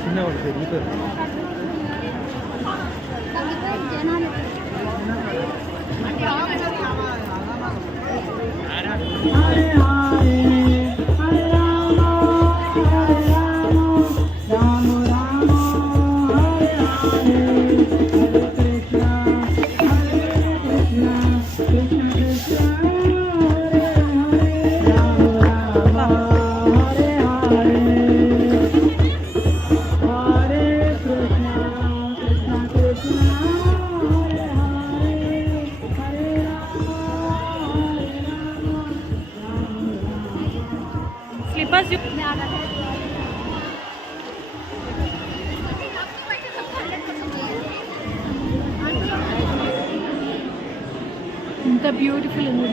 చిన్నవాడు పెరుగుతారు. ఎంత బ్యూటిఫుల్ ఉంది.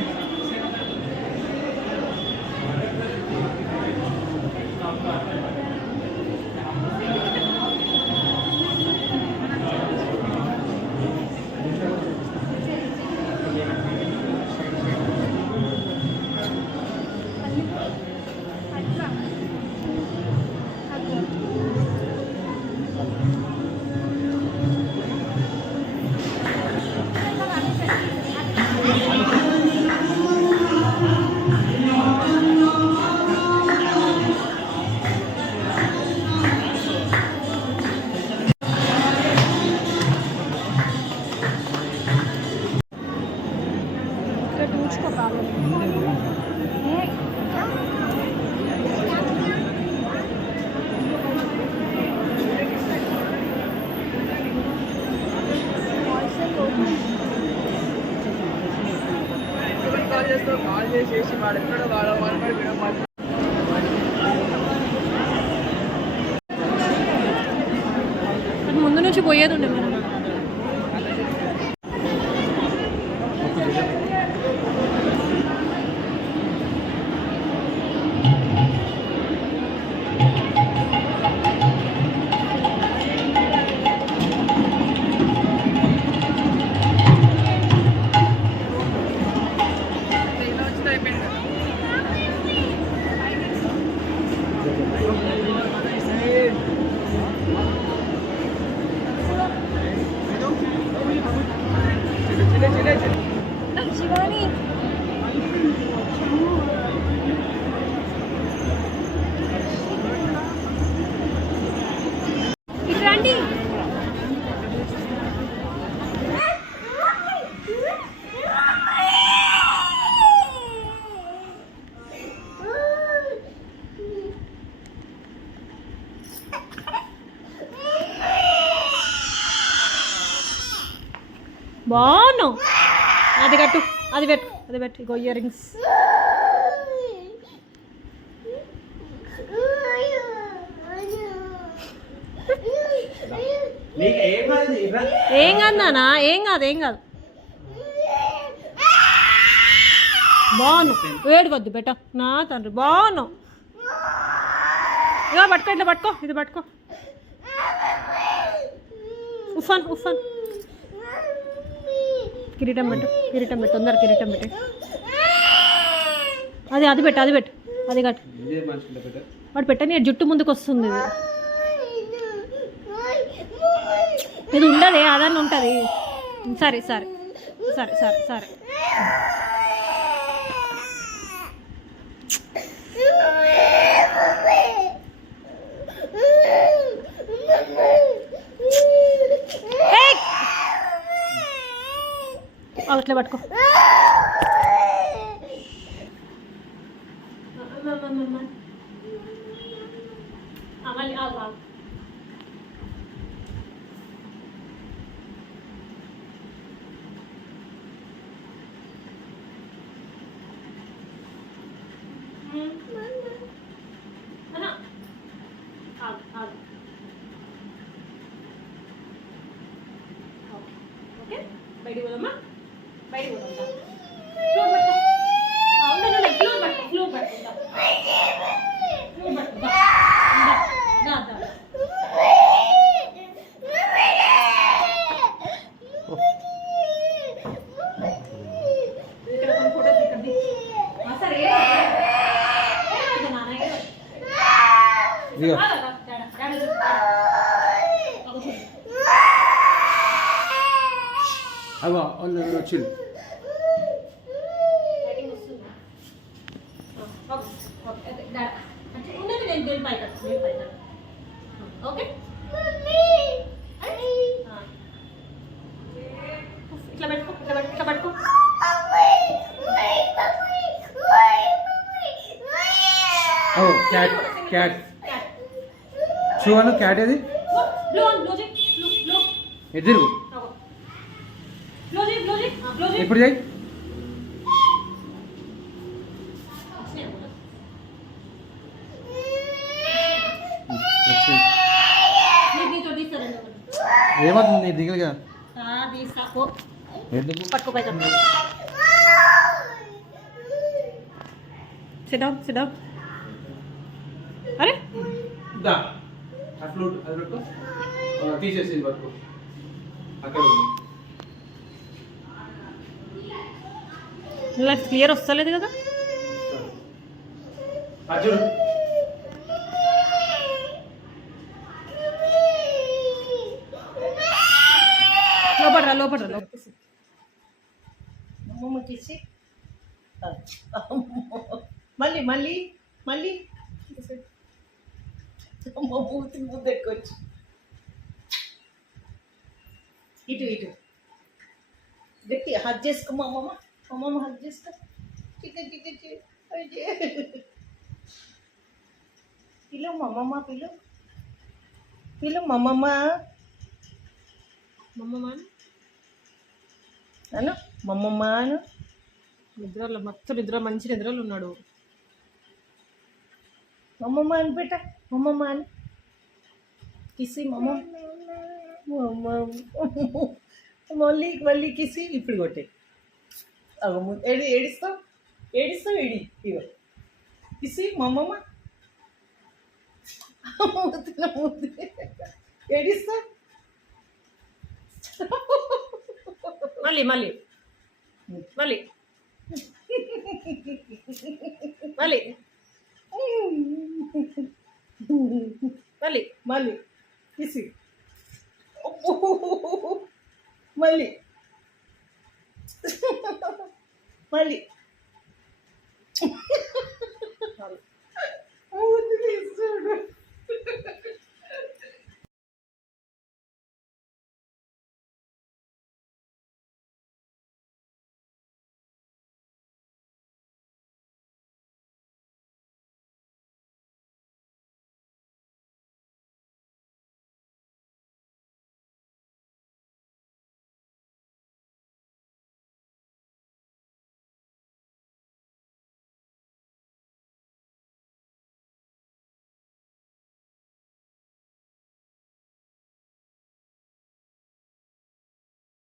ముందు నుంచి పోయేది ఉండే మనం. శివాని ఇట్లాంటి బాగున్నావు. అది కట్టు, అది పెట్టు, అది పెట్టు. ఇగో ఇయర్ రింగ్స్. ఏం కాదు నానా, ఏం కాదు, ఏం కాదు. బాగున్నావు, వేడుకొద్దు బెట్ట. నా తండ్రి బాగున్నావు. ఇగో పట్టుకో, ఇట్లా పట్టుకో, ఇది పట్టుకో. ఉఫాన్ ఉఫాన్. కిరీటం పెట్టు, కిరీటం పెట్టు, తొందర కిరీటం పెట్టు. అది అది పెట్టు, అది పెట్టు, అది కట్టు. వాడు పెట్టని జుట్టు ముందుకు వస్తుంది. ఇది ఉండదు, అదన్నీ ఉంటుంది. సరే సరే సరే సరే సరే. అట్లా పట్టుకో. మళ్ళీ ఓకే బయటికి పోదామా? బయటికి పోదాం. ఫ్లూట్ పట్టుకో. ఉండండి, ఫ్లూట్ పట్టుకో, ఫ్లూట్ పట్టుకుంటా. ఫ్లూట్ పట్టుకో. ఇక్కడ కొన్ని ఫోటోస్ ఇక్కడ సరే. ఇగో అగో వచ్చింది. ఓకే ఇట్లా పెట్టుకో ఇట్లా పట్టుకో ఓ క్యాట్ క్యాట్ చూడు క్యాట్ ఏది బ్లూ బ్లూ జీ బ్లూ బ్లూ ఎదురు బ్లూ జీ బ్లూ జీ బ్లూ జీ ఇప్పుడు చేయి. ఏమవుతుంది నీ దిగులుగా ఎందుకు పట్టుకో సిట్ డౌన్ అరే దా ఆ ఫ్లూట్ అది పెట్టుకో తీసేసి పట్టుకో అక్కడ ఉంది. ఇలా క్లియర్ వస్తలేదు కదా చూడు లోపడరా లోపడరా అమ్మమ్మ తీసి మళ్ళీ మళ్ళీ మళ్ళీ అమ్మ మూతి ముద్దెక్కొచ్చు ఇటు ఇటు గట్టి హగ్ చేసుకోమా అమ్మమ్మ అమ్మమ్మ హగ్ చేసుకో పిలు మమ్మమ్మ పిలు పిలు మమ్మమ్మ అను మమ్మమ్మ అను నిద్రలో మొత్తం నిద్ర మంచి నిద్రలో ఉన్నాడు మమ్మమ్మ అని పెట్ట మమ్మమ్మ అని కిసి మమ్మ మళ్ళీ మళ్ళీ కిసి ఇప్పుడు కొట్టే ఏడిస్తావు ఏడిస్తావు ఏడి ఇగో కిసి మమ్మమ్మ ఏడిస్తావు మళ్ళీ మళ్ళీ మళ్ళీ మళ్ళీ మళ్ళీ మళ్ళీ కిసి మళ్ళీ మళ్ళీ